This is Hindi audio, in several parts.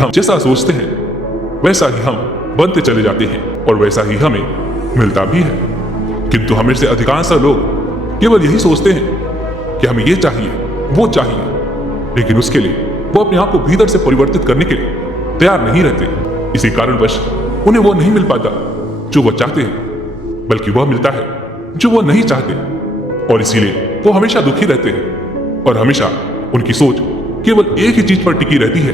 हम जैसा सोचते हैं वैसा ही हम बनते चले जाते हैं और वैसा ही हमें मिलता भी है। किंतु हमें से अधिकांश लोग केवल यही सोचते हैं कि हमें ये चाहिए वो चाहिए, लेकिन उसके लिए वो अपने आप को भीतर से परिवर्तित करने के लिए तैयार नहीं रहते। इसी कारणवश उन्हें वो नहीं मिल पाता जो वो चाहते हैं, बल्कि वह मिलता है जो वो नहीं चाहते, और इसीलिए वो हमेशा दुखी रहते हैं और हमेशा उनकी सोच केवल एक ही चीज पर टिकी रहती है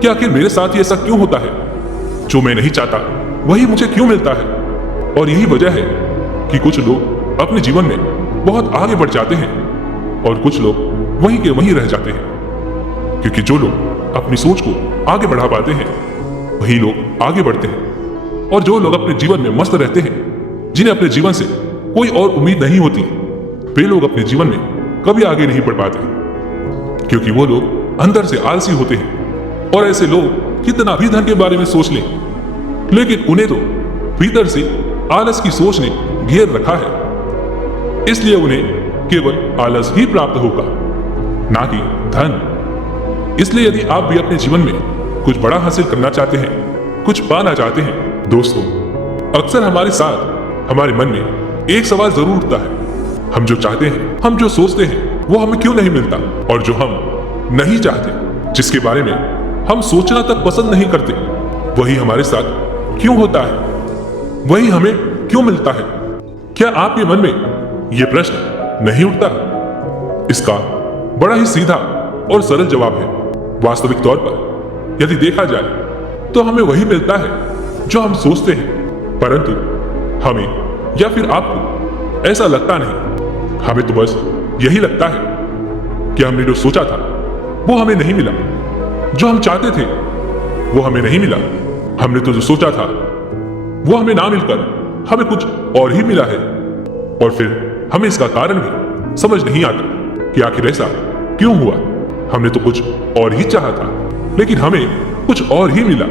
कि आखिर मेरे साथ ही ऐसा क्यों होता है, जो मैं नहीं चाहता वही मुझे क्यों मिलता है। और यही वजह है कि कुछ लोग अपने जीवन में बहुत आगे बढ़ जाते हैं और कुछ लोग वहीं के वहीं रह जाते हैं, क्योंकि जो लोग अपनी सोच को आगे बढ़ा पाते हैं वही लोग आगे बढ़ते हैं, और जो लोग अपने जीवन में मस्त रहते हैं, जिन्हें अपने जीवन से कोई और उम्मीद नहीं होती, वे लोग अपने जीवन में कभी आगे नहीं बढ़ पाते, क्योंकि वो लोग अंदर से आलसी होते हैं। और ऐसे लोग कितना भी धन के बारे में सोच लें, लेकिन उन्हें तो भीतर से आलस की सोच ने घेर रखा है, इसलिए उन्हें केवल आलस ही प्राप्त होगा, ना कि धन। इसलिए यदि आप भी अपने जीवन में कुछ बड़ा हासिल करना चाहते हैं, कुछ पाना चाहते हैं दोस्तों, अक्सर हमारे साथ हमारे मन में एक सवाल जरूर उठता है, हम जो चाहते हैं, हम जो सोचते हैं वो हमें क्यों नहीं मिलता, और जो हम नहीं चाहते, जिसके बारे में हम सोचना तक पसंद नहीं करते, वही हमारे साथ क्यों होता है, वही हमें क्यों मिलता है। क्या आपके मन में यह प्रश्न नहीं उठता? इसका बड़ा ही सीधा और सरल जवाब है। वास्तविक तौर पर यदि देखा जाए तो हमें वही मिलता है जो हम सोचते हैं, परंतु हमें या फिर आपको ऐसा लगता नहीं। हमें तो बस यही लगता है कि हमने जो सोचा था वो हमें नहीं मिला, जो हम चाहते थे वो हमें नहीं मिला, हमने तो जो सोचा था वो हमें ना मिलकर हमें कुछ और ही मिला है। और फिर हमें इसका कारण भी समझ नहीं आता कि आखिर ऐसा क्यों हुआ। हमने तो कुछ और ही चाहा था, लेकिन हमें कुछ और ही मिला।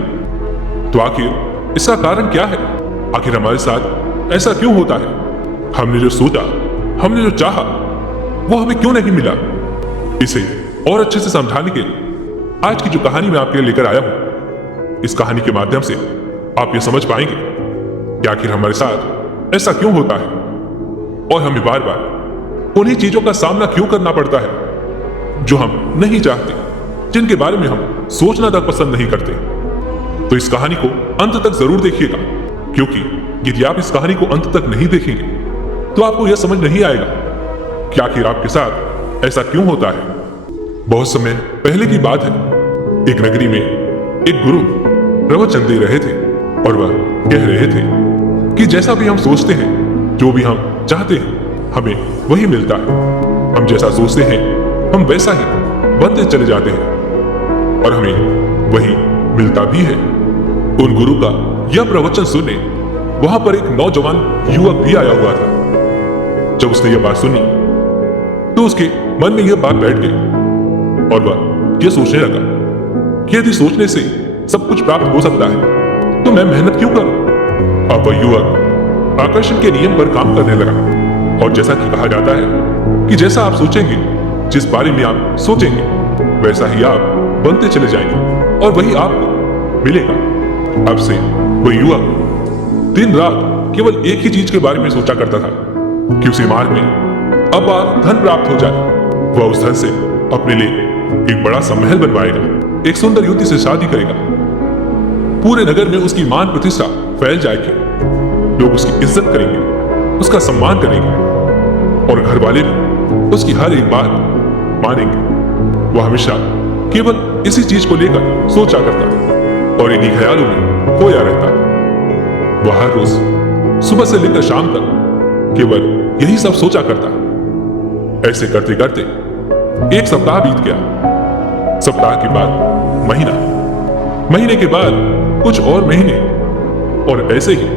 तो आखिर इसका कारण क्या है? आखिर हमारे साथ ऐसा क्यों होता है? हमने जो सोचा, हमने जो चाहा, वो हमें क्यों नहीं मिला? इसे और अच्छे से समझाने के लिए आज की जो कहानी मैं आपके लिए लेकर आया हूं, इस कहानी के माध्यम से आप ये समझ पाएंगे कि आखिर हमारे साथ ऐसा क्यों होता है और हमें बार बार उन्हीं चीजों का सामना क्यों करना पड़ता है जो हम नहीं चाहते, जिनके बारे में हम सोचना तक पसंद नहीं करते। तो इस कहानी को अंत तक जरूर देखिएगा, क्योंकि यदि आप इस कहानी को अंत तक नहीं देखेंगे तो आपको यह समझ नहीं आएगा कि आखिर आपके साथ ऐसा क्यों होता है। बहुत समय पहले की बात है, एक नगरी में एक गुरु प्रवचन दे रहे थे और वह कह रहे थे कि जैसा भी हम सोचते हैं, जो भी हम चाहते हैं, हमें वही मिलता है। हम जैसा सोचते हैं हम वैसा ही बनते चले जाते हैं और हमें वही मिलता भी है। उन गुरु का यह प्रवचन सुनने वहां पर एक नौजवान युवक भी आया हुआ था। जब उसने यह बात सुनी तो उसके मन में यह बात बैठ गई और वह यह सोचने लगा कि यदि सोचने से सब कुछ प्राप्त हो सकता है तो मैं मेहनत क्यों करूं। अब वह युवक आकर्षण के नियम पर काम करने लगा, और जैसा कि कहा जाता है कि जैसा आप सोचेंगे, जिस बारे में आप सोचेंगे, वैसा ही आप बनते चले जाएंगे और वही आपको मिलेगा। अब से वह युवक दिन रात केवल एक ही चीज के बारे में सोचा करता था कि उसे मार्ग में अपार धन प्राप्त हो जाए। वह उस धन से अपने लिए एक बड़ा सा महल बनवाएगा, एक सुंदर युवती से शादी करेगा, पूरे नगर में उसकी मान प्रतिष्ठा फैल जाएगी, लोग उसकी इज्जत करेंगे, उसका सम्मान करेंगे और घर वाले भी उसकी हर एक बात मानेंगे। वह हमेशा केवल इसी चीज को लेकर सोचा करता और इन्हीं ख्यालों में खोया रहता। वह हर रोज सुबह से लेकर शाम तक केवल यही सब सोचा करता। ऐसे करते करते एक सप्ताह बीत गया, सप्ताह के बाद महीना, महीने के बाद कुछ और महीने, और ऐसे ही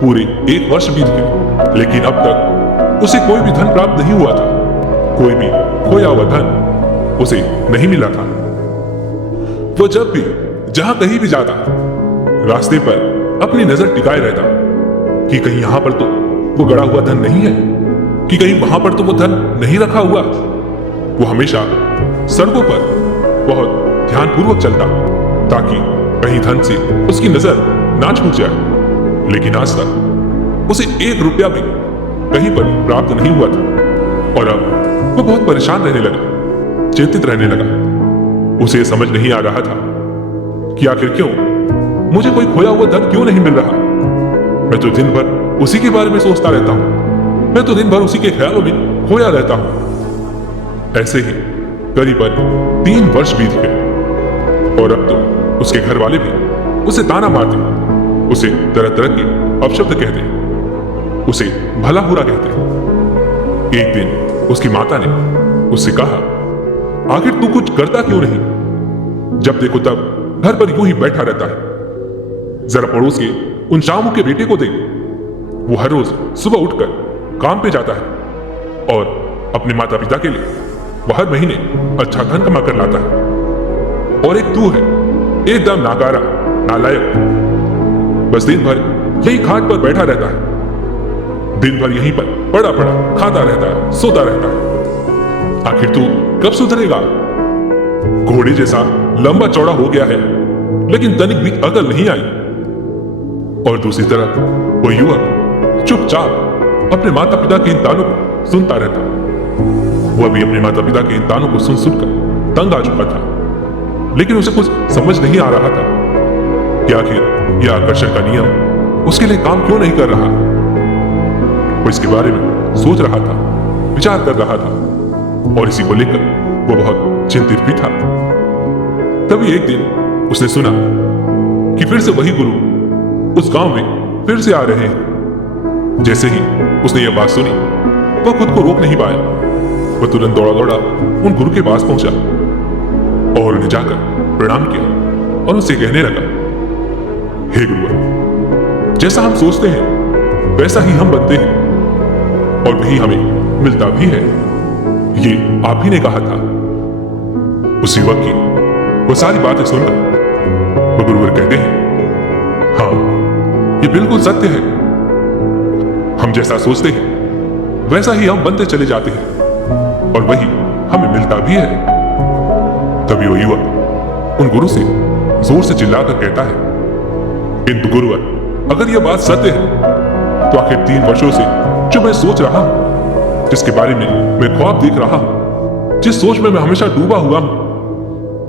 पूरे एक वर्ष बीत गए। लेकिन अब तक उसे कोई भी धन प्राप्त नहीं हुआ था, कोई भी खोया हुआ धन उसे नहीं मिला था। वो जब भी जहां कहीं भी जाता, रास्ते पर अपनी नजर टिकाए रहता कि कहीं यहां पर तो वो गड़ा हुआ धन नहीं है, कि कहीं वहां पर तो वो धन नहीं रखा हुआ। वो हमेशा सड़कों पर बहुत ध्यानपूर्वक चलता ताकि कहीं धन से उसकी नजर ना छूट जाए। लेकिन आज तक उसे 1 रुपया भी कहीं पर प्राप्त नहीं हुआ था और अब वो बहुत परेशान रहने लगा, चिंतित रहने लगा। उसे समझ नहीं आ रहा था कि आखिर क्यों मुझे कोई खोया हुआ धन क्यों नहीं मिल रहा। मैं तो दिन भर उसी के बारे में सोचता रहता हूँ, मैं तो दिन भर उसी के ख्यालों में खोया रहता हूँ। ऐसे ही करीबन 3 वर्ष बीत गए और अब तो उसके घर वाले भी उसे ताना मारते, उसे तरह तरह के अपशब्द कहते, उसे भला बुरा कहते। एक दिन उसकी माता ने उससे कहा, आखिर तू कुछ करता क्यों नहीं? जब देखो तब घर पर यूं ही बैठा रहता है। जरा पड़ोस के उन शामू के बेटे को देख, वो हर रोज सुबह उठकर काम पे जाता है और अपने माता पिता के लिए वो हर महीने अच्छा धन कमा कर लाता है। और एक तू है, एकदम नाकारा, नालायक, बस दिन भर यही खाट पर बैठा रहता है, दिन भर यहीं पर पड़ा पड़ा खाता रहता है, सोता रहता है। आखिर तू कब सुधरेगा? घोड़े जैसा लंबा चौड़ा हो गया है, लेकिन तनिक भी अकल नहीं आई। और दूसरी तरफ वो युवक चुपचाप अपने माता पिता के इन तानों को सुनता रहता। वह भी अपने माता पिता के इन तानों को सुन सुनकर तंग आ चुका था, लेकिन उसे कुछ समझ नहीं आ रहा था कि आखिर यह आकर्षण का नियम उसके लिए काम क्यों नहीं कर रहा। वो इसके बारे में सोच रहा था, विचार कर रहा था और इसी को लेकर वो बहुत चिंतित भी था। तभी एक दिन उसने सुना कि फिर से वही गुरु उस गांव में फिर से आ रहे हैं। जैसे ही उसने यह बात सुनी, वह खुद को रोक नहीं पाया। वह तुरंत दौड़ा दौड़ा उन गुरु के पास पहुंचा और उन्हें जाकर प्रणाम किया और उनसे कहने लगा, हे गुरुवर, जैसा हम सोचते हैं वैसा ही हम बनते हैं और वही हमें मिलता भी है, ये आप ही ने कहा था। उस युवक की वो सारी बातें सुनकर वो गुरुवर कहते हैं, हाँ, ये बिल्कुल सत्य है। हम जैसा सोचते हैं वैसा ही हम बनते चले जाते हैं और वही हमें मिलता भी है। तभी वो युवक उन गुरु से जोर से चिल्लाकर कहता है, किंतु गुरुवर, अगर यह बात सत्य है तो आखिर 3 वर्षों से जो मैं सोच रहा हूं, जिसके बारे में मैं ख्वाब देख रहा हूं, जिस सोच में मैं हमेशा डूबा हुआ हूं,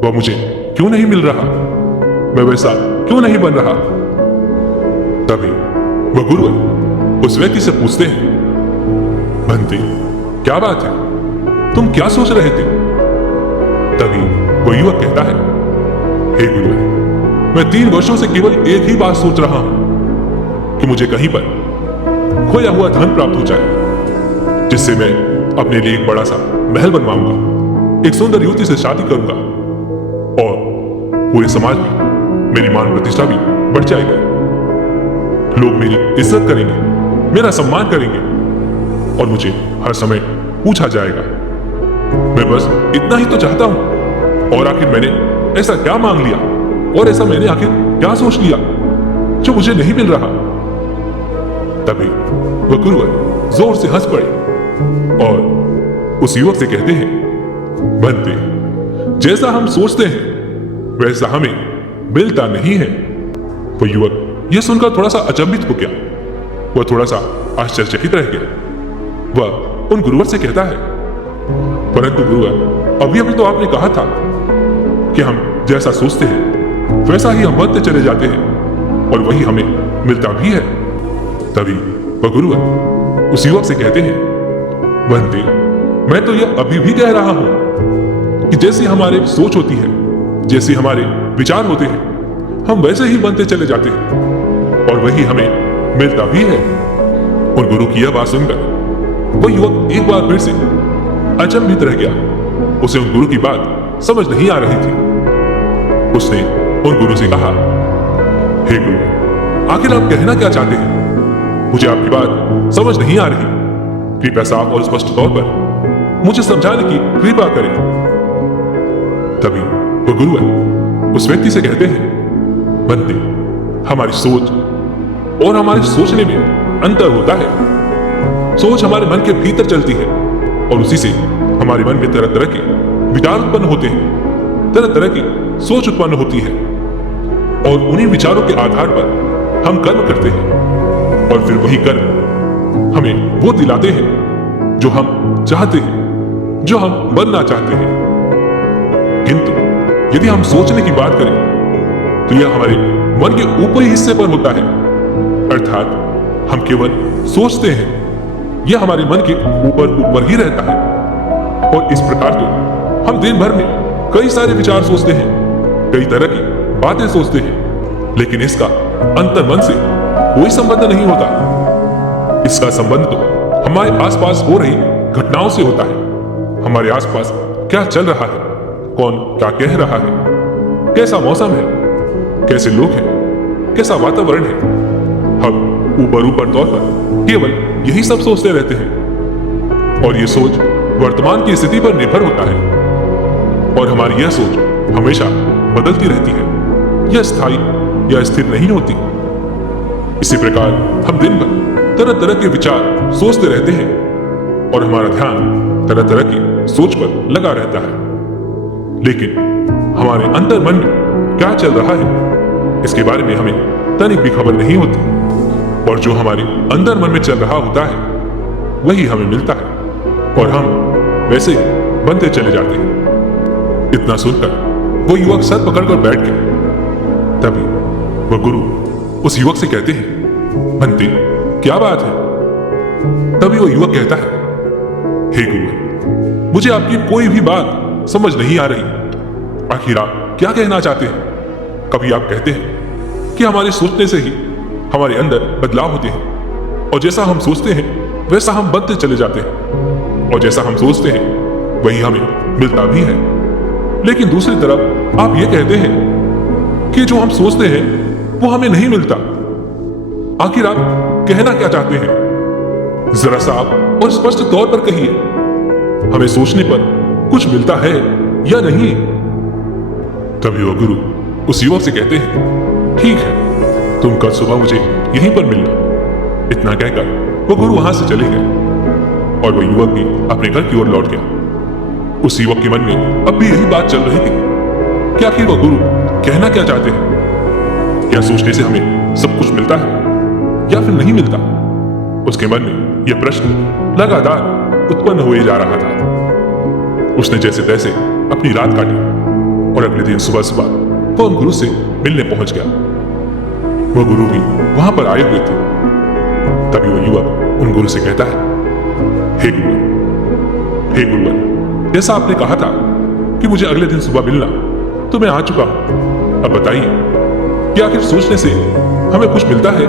वह मुझे क्यों नहीं मिल रहा? मैं वैसा क्यों नहीं बन रहा? तभी वह गुरुवर उस व्यक्ति से पूछते हैं, बंते, क्या बात है? तुम क्या सोच रहे थे? तभी वो युवक कहता है, हे गुरुवर, मैं 3 वर्षों से केवल एक ही बात सोच रहा हूं कि मुझे कहीं पर खोया हुआ धन प्राप्त हो जाए, जिससे मैं अपने लिए एक बड़ा सा महल बनवाऊंगा, एक सुंदर युवती से शादी करूंगा और पूरे समाज में मेरी मान प्रतिष्ठा भी बढ़ जाएगी। लोग मेरी इज्जत करेंगे, मेरा सम्मान करेंगे और मुझे हर समय पूछा जाएगा। मैं बस इतना ही तो चाहता हूं। और आखिर मैंने ऐसा क्या मांग लिया और ऐसा मैंने आखिर क्या सोच लिया जो मुझे नहीं मिल रहा? तभी वह गुरुवर जोर से हंस पड़े और उस युवक से कहते हैं, बंते, जैसा हम सोचते हैं वैसा हमें मिलता नहीं है। वो युवक यह सुनकर थोड़ा सा अचंभित हो गया, वह थोड़ा सा आश्चर्यचकित रह गया। वह उन गुरुवर से कहता है, परंतु गुरुवर, अभी अभी तो आपने कहा था कि हम जैसा सोचते हैं वैसा ही हम बनते चले जाते हैं और वही हमें मिलता भी है। तभी वह गुरुवर उस युवक से कहते हैं, बंते, मैं तो यह अभी भी कह रहा हूं कि जैसी हमारे सोच होती है, जैसे हमारे विचार होते हैं, हम वैसे ही बनते चले जाते हैं और वही हमें मिलता भी है। और गुरु की यह बात सुनकर वह युवक एक बार फिर से अचंभित रह गया। उसे उन गुरु की बात समझ नहीं आ रही थी। उसने उन गुरु से कहा, हे गुरु, आखिर आप कहना क्या चाहते हैं? मुझे आपकी बात समझ नहीं आ रही। कृपया साफ और स्पष्ट तौर पर मुझे समझाने की कृपा करें। तभी वो गुरुवर उस व्यक्ति से कहते हैं, बंदे, हमारी सोच और हमारे सोचने में अंतर होता है। सोच हमारे मन के भीतर चलती है और उसी से हमारे मन में तरह तरह के विचार उत्पन्न होते हैं, तरह तरह की सोच उत्पन्न होती है और उन्हीं विचारों के आधार पर हम कर्म करते हैं और फिर वही कर्म हमें वो दिलाते हैं जो हम चाहते हैं, जो हम बनना चाहते हैं। किंतु यदि हम सोचने की बात करें तो यह हमारे मन के ऊपरी हिस्से पर होता है, अर्थात हम केवल सोचते हैं, यह हमारे मन के ऊपर ही रहता है। और इस प्रकार तो हम दिन भर में कई सारे विचार सोचते हैं, कई तरह की बातें सोचते हैं, लेकिन इसका अंतर मन से कोई संबंध नहीं होता। इसका संबंध तो हमारे आसपास हो रही घटनाओं से होता है। हमारे आसपास क्या चल रहा है, कौन क्या कह रहा है, कैसा मौसम है, कैसे लोग हैं, कैसा वातावरण है। हम ऊपर तौर पर केवल यही सब सोचते रहते हैं और ये सोच वर्तमान की स्थिति पर निर्भर होता है और हमारी यह सोच हमेशा बदलती रहती है, यह स्थायी या स्थिर नहीं होती। इसी प्रकार हम दिन भर तरह तरह के विचार सोचते रहते हैं और हमारा ध्यान तरह तरह की सोच पर लगा रहता है, लेकिन हमारे अंतर मन में क्या चल रहा है इसके बारे में हमें तनिक भी खबर नहीं होती। और जो हमारे अंदर मन में चल रहा होता है वही हमें मिलता है और हम वैसे ही बनते चले जाते हैं। इतना सुनकर वो युवक सर पकड़कर बैठ गया। तभी वह गुरु उस युवक से कहते हैं, बंते क्या बात है? तभी वो युवक कहता है, हे गुरु, मुझे आपकी कोई भी बात समझ नहीं आ रही। आखिर आप क्या कहना चाहते हैं? कभी आप कहते हैं कि हमारे सोचने से ही हमारे अंदर बदलाव होते हैं और जैसा हम सोचते हैं वैसा हम बनते चले जाते हैं और जैसा हम सोचते हैं वही हमें मिलता भी है। लेकिन दूसरी तरफ आप ये कहते हैं कि जो हम सोचते हैं वो हमें नहीं मिलता। आखिर आप कहना क्या चाहते हैं? जरा साफ और स्पष्ट तौर पर कहिए, हमें सोचने पर कुछ मिलता है या नहीं? तभी वह गुरु उस युवक से कहते हैं, ठीक है, तुम कल सुबह मुझे यहीं पर मिलना। इतना कहकर वो गुरु वहां से चले गए और वो युवक भी अपने घर की ओर लौट गया। उस युवक के मन में अब भी यही बात चल रही थी कि आखिर वो गुरु कहना क्या चाहते हैं। क्या सोचने से हमें सब कुछ मिलता है या फिर नहीं मिलता? उसके मन में यह प्रश्न लगातार उत्पन्न हुए जा रहा था। उसने जैसे तैसे अपनी रात काटी और अगले दिन सुबह सुबह वो उन गुरु से मिलने पहुंच गया। वह गुरु भी वहां पर आए हुए थे। तभी वह युवक उन गुरु से कहता है, हे गुरुवर, जैसा आपने कहा था कि मुझे अगले दिन सुबह मिलना, तो मैं आ चुका हूं। अब बताइए कि आखिर सोचने से हमें कुछ मिलता है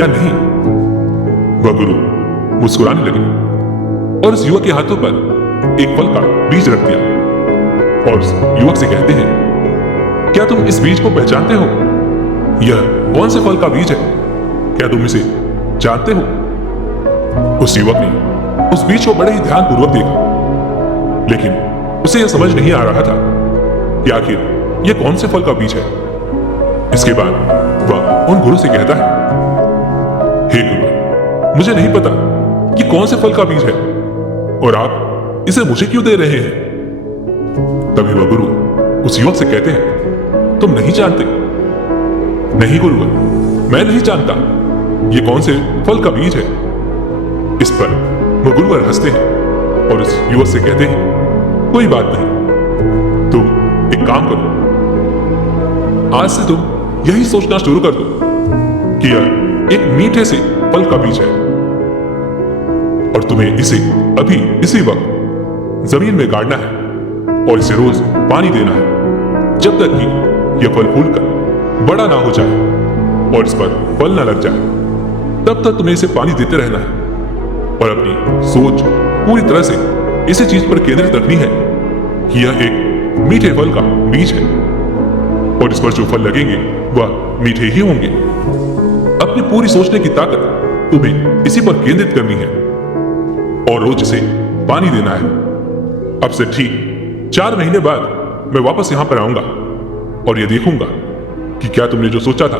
या नहीं? वह गुरु मुस्कुराने लगे और उस युवक के हाथों पर एक फल का बीज रख दिया और उस युवक से कहते हैं, क्या तुम इस बीज को पहचानते हो? यह कौन से फल का बीज है? क्या तुम इसे जानते हो? उस युवक ने उस बीज को बड़े ही ध्यानपूर्वक देखा, लेकिन उसे यह समझ नहीं आ रहा था कि आखिर यह कौन से फल का बीज है। इसके बाद वह उन गुरु से कहता है, हे गुरु, मुझे नहीं पता कि कौन से फल का बीज है और आप इसे मुझे क्यों दे रहे हैं? तभी वह गुरु उस युवक से कहते हैं, तुम नहीं जानते? नहीं गुरुवर, मैं नहीं जानता ये कौन से फल का बीज है। इस पर वह गुरुवर हंसते हैं और उस युवक से कहते हैं, कोई बात नहीं, तुम एक काम करो, आज से तुम यही सोचना शुरू कर दो कि यह एक मीठे से फल का बीज है और तुम्हें इसे अभी इसी वक्त जमीन में गाड़ना है और इसे रोज पानी देना है जब तक कि यह फल फूलकर बड़ा ना हो जाए और इस पर फल ना लग जाए। तब तक तुम्हें इसे पानी देते रहना है और अपनी सोच पूरी तरह से इसी चीज पर केंद्रित रखनी है कि यह एक मीठे फल का बीज है और इस पर जो फल लगेंगे वह मीठे ही होंगे। अपनी पूरी सोचने की ताकत तुम्हें इसी पर केंद्रित करनी है और रोज इसे पानी देना है। अब से ठीक 4 महीने बाद मैं वापस यहां पर आऊंगा और यह देखूंगा कि क्या तुमने जो सोचा था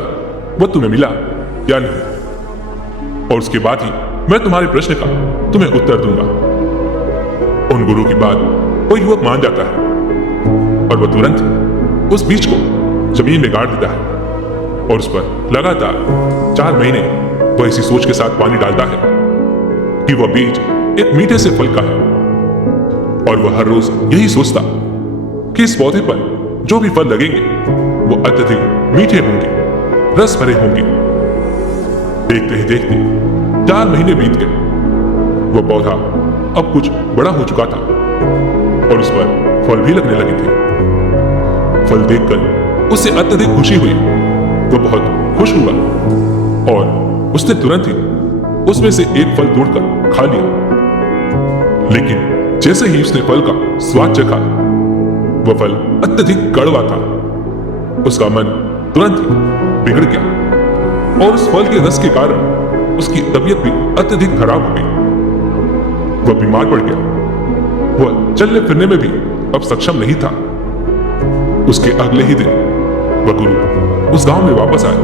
वह तुम्हें मिला या नहीं, और उसके बाद ही मैं तुम्हारे प्रश्न का तुम्हें उत्तर दूंगा। उन गुरु की बात वो युवक मान जाता है और वह तुरंत उस बीज को जमीन में गाड़ देता है और उस पर लगातार 4 महीने वह इसी सोच के साथ पानी डालता है कि वह बीज एक मीठे से फल का है, और वह हर रोज यही सोचता कि इस पौधे पर जो भी फल लगेंगे वो अत्यधिक मीठे होंगे, रस भरे होंगे। देखते ही देखते 4 महीने बीत गए। वह पौधा अब कुछ बड़ा हो चुका था और उस पर फल भी लगने लगे थे। फल देखकर उससे अत्यधिक खुशी हुई। वह बहुत खुश हुआ और उसने तुरंत ही उसमें से एक फल तोड़कर खा लिया। लेकिन जैसे ही उसने फल का स्वाद चखा, वह फल अत्यधिक कड़वा था। उसका मन तुरंत ही बिगड़ गया और उस फल के रस के कारण उसकी तबीयत भी अत्यधिक खराब हो गई। वह बीमार पड़ गया। वह चलने फिरने में भी अब सक्षम नहीं था। उसके अगले ही दिन वह गुरु उस गांव में वापस आए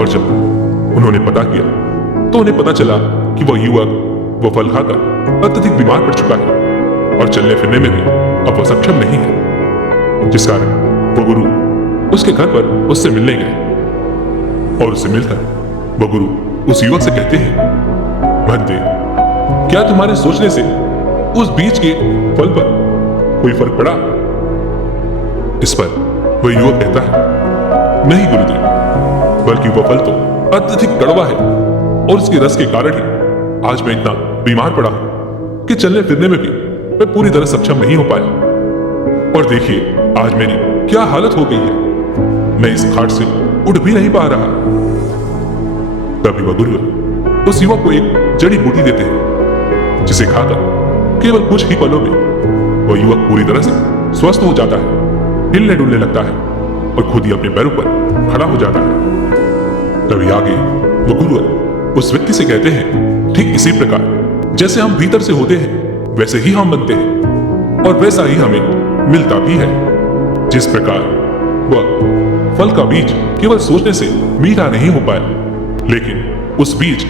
और जब उन्होंने पता किया तो उन्हें पता चला कि वह युवक वह फल खाकर अत्यधिक बीमार पड़ चुका है और चलने फिरने में भी अब वह सक्षम नहीं है। जिस कारण वह गुरु उसके घर पर उससे मिलने गए और उससे मिलकर वह गुरु उस युवक से कहते हैं, भंते, क्या तुम्हारे सोचने से उस बीज के फल पर कोई फर्क पड़ा? इस पर वह युवक कहता है, नहीं गुरुदेव, बल्कि वह फल तो अत्यधिक कड़वा है और उसके रस के कारण ही आज मैं इतना बीमार पड़ा हूं कि चलने फिरने में भी मैं पूरी तरह सक्षम नहीं हो पाया। और देखिए आज मेरी क्या हालत हो गई है, मैं इस खाट से उठ भी नहीं पा रहा। तभी वह गुरु उस युवक को एक जड़ी बूटी देते हैं जिसे खाकर केवल कुछ ही पलों में वह युवक पूरी तरह से स्वस्थ हो जाता है, हिलने डुलने लगता है और खुद ही अपने पैरों पर खड़ा हो जाता है। तभी आगे वो गुरुवर उस व्यक्ति से कहते हैं, ठीक इसी प्रकार जैसे हम भीतर से होते हैं वैसे ही हम बनते हैं और वैसा ही हमें मिलता भी है। जिस प्रकार वह फल का बीज केवल सोचने से मीठा नहीं हो पाया, लेकिन उस बीज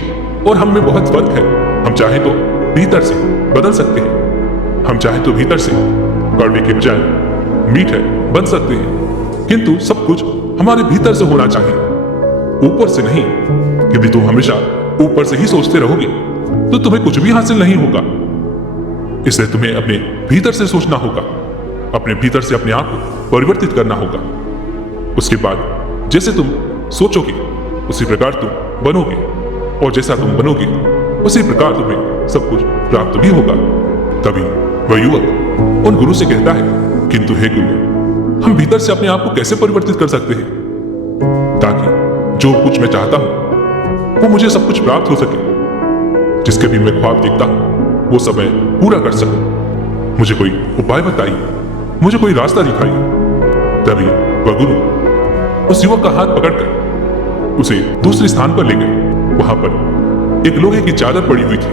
और हम में बहुत फर्क है। हम चाहे तो भीतर से बदल सकते हैं, हम चाहे तो भीतर से कड़वे के बजाय मीठे बन सकते हैं, किंतु सब कुछ हमारे भीतर से होना चाहिए, ऊपर से नहीं। यदि तुम हमेशा ऊपर से ही सोचते रहोगे तो तुम्हें कुछ भी हासिल नहीं होगा। इसलिए तुम्हें अपने भीतर से सोचना होगा, अपने भीतर से अपने आप को परिवर्तित करना होगा। उसके बाद जैसे तुम सोचोगे उसी प्रकार तुम बनोगे और जैसा तुम बनोगे उसी प्रकार तुम्हें सब कुछ प्राप्त भी होगा। तभी वह युवक उन गुरु से कहता है, किंतु हे गुरु, हम भीतर से अपने आप को कैसे परिवर्तित कर सकते हैं ताकि जो कुछ मैं चाहता हूं वो मुझे सब कुछ प्राप्त हो सके, जिसके भी मैं ख्वाब देखता हूं वो सब मैं पूरा कर सकूं। मुझे कोई उपाय बताइए, मुझे कोई रास्ता दिखाइए। तभी वह गुरु उस युवक का हाथ पकड़कर उसे दूसरे स्थान पर ले गए। वहां पर एक लोहे की चादर पड़ी हुई थी।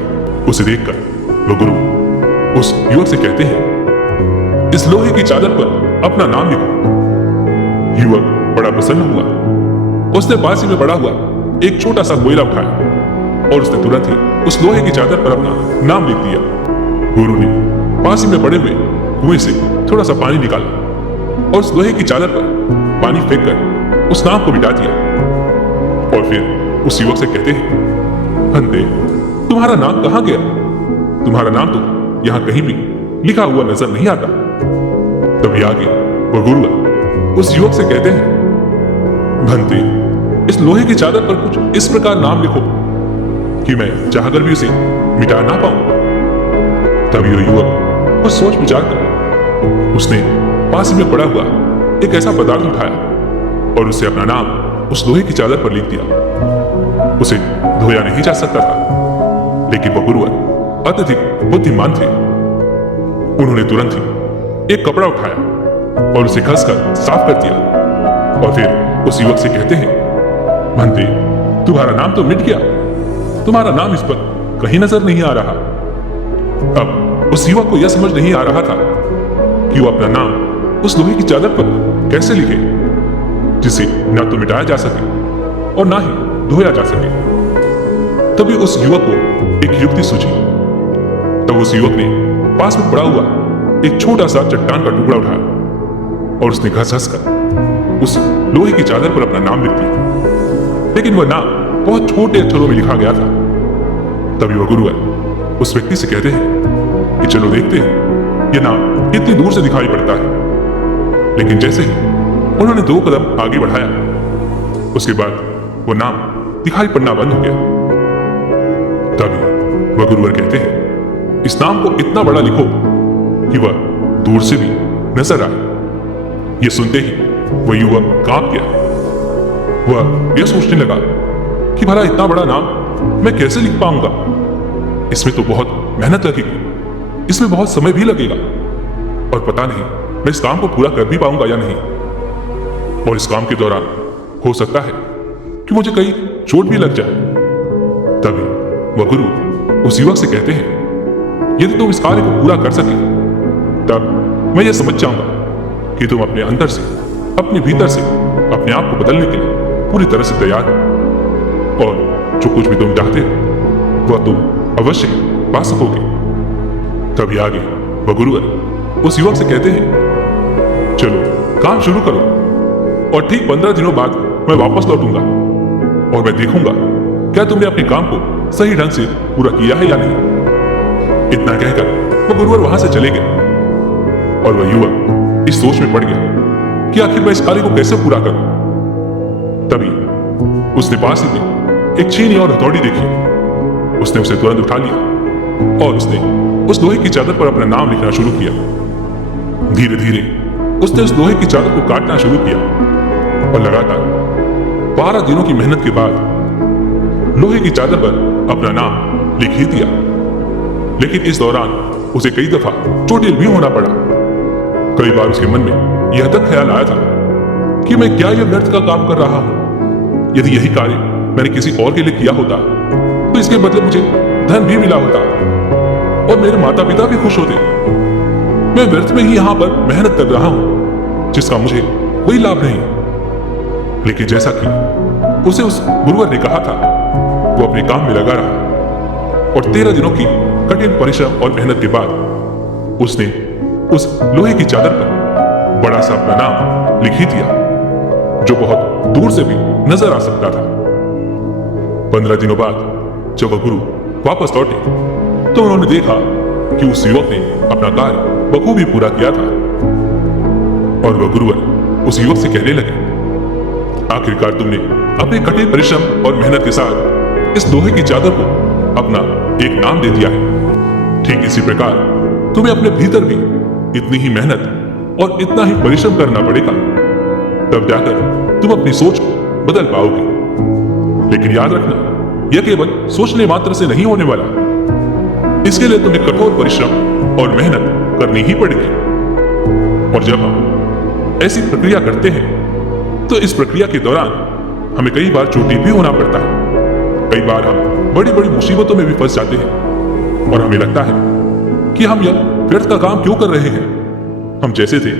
उसे देखकर वह गुरु उस युवक से कहते हैं, इस लोहे की चादर पर अपना नाम लिखो। युवक बड़ा प्रसन्न हुआ। उसने पास ही में पड़ा हुआ एक छोटा सा कोयला उठाया और उसने तुरंत ही उस लोहे की चादर पर अपना नाम लिख दिया। गुरु ने पास ही में पड़े हुए कुएं से थोड़ा सा पानी निकाला और उस लोहे की चादर पर पानी फेंककर उस नाम को मिटा दिया। और फिर उस युवक से कहते हैं, भंते, तुम्हारा नाम कहां गया? तुम्हारा नाम तो यहां कहीं भी लिखा हुआ नजर नहीं आता। तभी आगे वो गुरु उस युवक से कहते हैं, भंते, इस लोहे की चादर पर कुछ इस प्रकार नाम लिखो कि मैं चाहकर भी उसे मिटा ना पाऊं। तभी वो युवक कुछ सोच विचार कर उसने पास में पड़ा हुआ एक ऐसा पदार्थ उठाया और उससे अपना नाम उस लोहे की चादर पर लिख दिया। उसे धोया नहीं जा सकता था, लेकिन वह गुरुवर अत्यधिक बुद्धिमान थे। उन्होंने तुरंत ही एक कपड़ा उठाया और उसे घसकर साफ कर दिया और फिर उस युवक से कहते हैं, भंते, तुम्हारा नाम तो मिट गया, तुम्हारा नाम इस पर कहीं नजर नहीं आ रहा। अब उस युवक को यह समझ नहीं आ रहा था कि वो अपना नाम उस लोहे की चादर पर कैसे लिखे जिसे न तो मिटाया जा सके और ना ही धोया जा सके। तभी उस युवक को एक युक्ति सूझी। तब उस युवक ने पास में पड़ा हुआ एक छोटा सा चट्टान का टुकड़ा उठाया और उसने घस घस कर उस लोहे की चादर पर अपना नाम लिख दिया, लेकिन वह नाम बहुत छोटे अक्षरों में लिखा गया था। तभी वह गुरुवर उस व्यक्ति से कहते हैं कि चलो देखते हैं यह नाम कितनी दूर से दिखाई पड़ता है। लेकिन जैसे ही उन्होंने 2 कदम आगे बढ़ाया, उसके बाद वो नाम दिखाई पड़ना बंद हो गया। तभी वह गुरुवर कहते हैं इस नाम को इतना बड़ा लिखो कि वह दूर से भी नजर आए। यह सुनते ही वह युवक कांप गया। वह यह सोचने लगा कि भला इतना बड़ा नाम मैं कैसे लिख पाऊंगा। इसमें तो बहुत मेहनत लगेगी, इसमें बहुत समय भी लगेगा, और पता नहीं मैं इस काम को पूरा कर भी पाऊंगा या नहीं। और इस काम के दौरान हो सकता है कि मुझे कहीं चोट भी लग जाए। तभी वह गुरु उस युवक से कहते हैं यदि तुम इस कार्य को पूरा कर सके तब मैं यह समझ जाऊंगा कि तुम अपने अंदर से, अपने भीतर से अपने आप को बदलने के लिए पूरी तरह से तैयार हो, और जो कुछ भी तुम चाहते हो वह तुम अवश्य पा सकोगे। तभी आगे वह गुरुवर उस युवक से कहते हैं चलो काम शुरू करो, और ठीक 15 दिनों बाद मैं वापस लौटूंगा और मैं देखूंगा क्या तुमने अपने काम को सही ढंग से पूरा किया है या नहीं। इतना कहकर वह गुरुवर वहां से चले गए, और वह युवक इस सोच में पड़ गया कि आखिर मैं इस कार्य को कैसे पूरा करूं। तभी उसने पास ही में एक छीनी और हथौड़ी देखी। उसने उसे तुरंत उठा लिया और उसने उस लोहे की चादर पर अपना नाम लिखना शुरू किया। धीरे धीरे उसने उस लोहे की चादर को काटना शुरू किया, और लगातार 12 दिनों की मेहनत के बाद लोहे की चादर पर अपना नाम लिख ही दिया। लेकिन इस दौरान उसे कई दफा चोटिल भी होना पड़ा। कई बार उसके मन में यह तक ख्याल आया था कि मैं क्या यह व्यर्थ का काम कर रहा हूं। यदि यही कार्य मैंने किसी और के लिए किया होता तो इसके बदले मुझे धन भी मिला होता और मेरे माता पिता भी खुश होते। मैं व्यर्थ में ही यहां पर मेहनत कर रहा हूं जिसका मुझे कोई लाभ नहीं। लेकिन जैसा कि उसे उस गुरुवर ने कहा था, वो अपने काम में लगा रहा, और 13 दिनों की कठिन परिश्रम और मेहनत के बाद उसने उस लोहे की चादर पर बड़ा सा अपना नाम लिख ही दिया, जो बहुत दूर से भी नजर आ सकता था। 15 दिनों बाद जब वह गुरु वापस लौटे तो उन्होंने देखा कि उस युवक ने अपना कार्य बखूबी पूरा किया था। और वह गुरुवर उस युवक से कहने लगे आखिरकार तुमने अपने कठिन परिश्रम और मेहनत के साथ इस लोहे की चादर को अपना एक नाम दे दिया है। ठीक इसी प्रकार तुम्हें अपने भीतर भी इतनी ही मेहनत और इतना ही परिश्रम करना पड़ेगा, तब जाकर तुम अपनी सोच को बदल पाओगे। लेकिन याद रखना, यह केवल सोचने मात्र से नहीं होने वाला। इसके लिए तुम्हें कठोर परिश्रम और मेहनत करनी ही पड़ेगी। और जब हम ऐसी प्रक्रिया करते हैं तो इस प्रक्रिया के दौरान हमें कई बार चोटिल भी होना पड़ता है। कई बार हम बड़ी बड़ी मुसीबतों में भी फंस जाते हैं और हमें लगता है कि हम यह व्यर्थ का काम क्यों कर रहे हैं। हम जैसे थे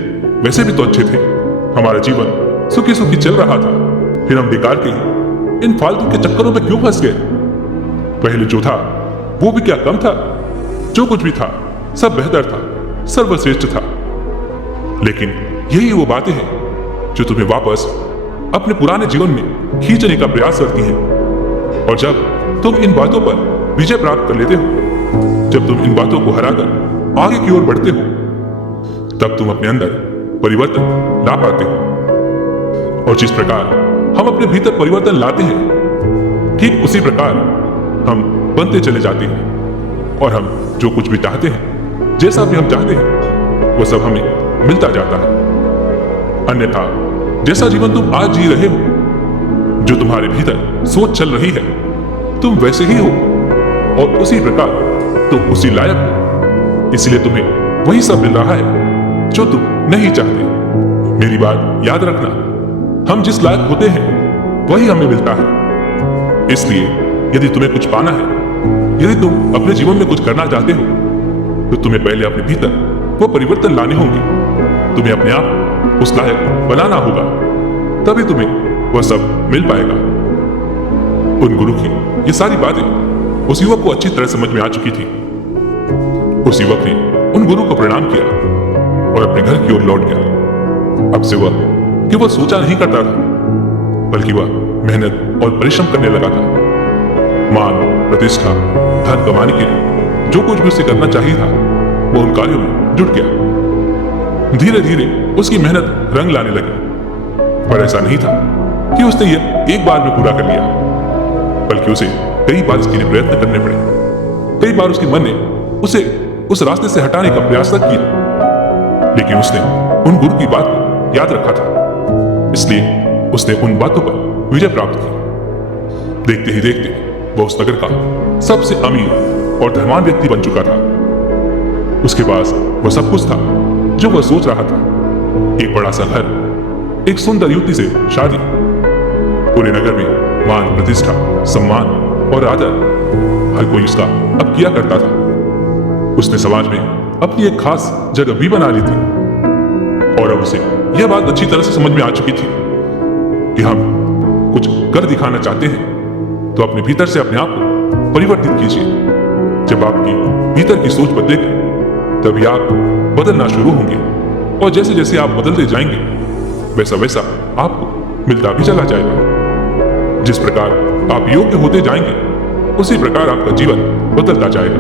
वैसे भी तो अच्छे थे, हमारा जीवन सुखी सुखी चल रहा था, फिर हम बेकार के इन फालतू के चक्करों में क्यों फंस गए। पहले जो था वो भी क्या कम था, जो कुछ भी था सब बेहतर था, सर्वश्रेष्ठ था। लेकिन यही वो बातें हैं जो तुम्हें वापस अपने पुराने जीवन में खींचने का प्रयास करती हैं। और जब तुम इन बातों पर विजय प्राप्त कर लेते हो, जब तुम इन बातों को हराकर आगे की ओर बढ़ते हो, तब तुम अपने अंदर परिवर्तन ला पाते हो। और जिस प्रकार हम अपने भीतर परिवर्तन लाते हैं, ठीक उसी प्रकार हम बनते चले जाते हैं। और हम जो कुछ भी चाहते हैं, जैसा भी हम चाहते हैं, वो सब हमें मिलता जाता है। अन्यथा जैसा जीवन तुम आज जी रहे हो, जो तुम्हारे भीतर सोच चल रही है, तुम वैसे ही हो और उसी प्रकार तुम उसी लायक हो। इसलिए तुम्हें वही सब मिल रहा है जो तुम नहीं चाहते। मेरी बात याद रखना, हम जिस लायक होते हैं वही हमें मिलता है। इसलिए यदि तुम्हें कुछ पाना है, यदि तुम अपने जीवन में कुछ करना चाहते हो, तो तुम्हें पहले अपने भीतर वो परिवर्तन लाने होंगे। तुम्हें अपने आप उस लायक बनाना होगा, तभी तुम्हें वह सब मिल पाएगा। उन गुरु की ये सारी बातें उस युवक को अच्छी तरह समझ में आ चुकी थी। उस युवक ने उन गुरु को प्रणाम किया और अपने घर की ओर लौट गया। अब से वह कि वह सोचा नहीं करता था, बल्कि वह मेहनत और परिश्रम करने लगा था। मान, प्रतिष्ठा, धन कमाने के लिए जो कुछ भी उसे करना चाहिए था, वो उन कार्यों में जुट गया। धीरे धीरे उसकी मेहनत रंग लाने लगी। पर ऐसा नहीं था कि उसने यह एक बार में पूरा कर लिया, बल्कि उसे कई बार इसके लिए प्रयत्न करने पड़े। कई बार उसके मन ने उसे उस रास्ते से हटाने का प्रयास तक किया, लेकिन उसने उन गुरु की बात को याद रखा था, इसलिए उसने उन बातों पर विजय प्राप्त की। देखते ही देखते वह उस नगर का सबसे अमीर और धनवान व्यक्ति बन चुका था। उसके पास वह सब कुछ था जो वह सोच रहा था। एक बड़ा सा घर, एक सुंदर युवती से शादी, पूरे नगर में मान, प्रतिष्ठा, सम्मान और आदर हर कोई उसका अब किया करता था। उसने समाज में अपनी एक खास जगह भी बना ली थी और अब उसे यह बात अच्छी तरह से समझ में आ चुकी थी कि हम कुछ कर दिखाना चाहते हैं तो अपने भीतर से अपने आप को परिवर्तित कीजिए। जब आपकी भीतर की सोच बदलेगी तभी आप बदलना शुरू होंगे और जैसे जैसे आप बदलते जाएंगे वैसा वैसा आपको मिलता भी चला जाएगा। जिस प्रकार आप योग्य होते जाएंगे उसी प्रकार आपका जीवन बदलता जाएगा।